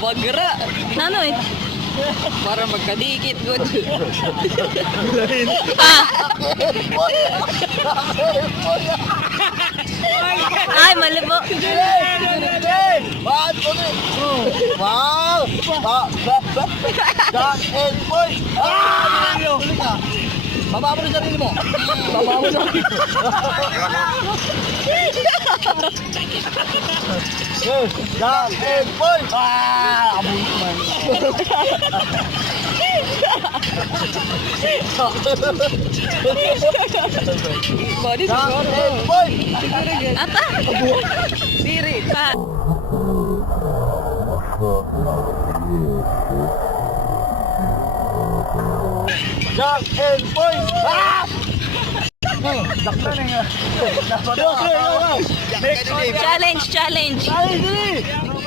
Bagra. Ano eh? Para magkadikit good. Ay, mali po. Wow! Jack and boy! Baba mo na sarili mo! Baba mo na! Jack and boy! Abot man! Body Jack siguro. and boy! Ata? Siri. Pa. Jack and boy! Dakta na nga! Challenge, challenge. Ay, dili!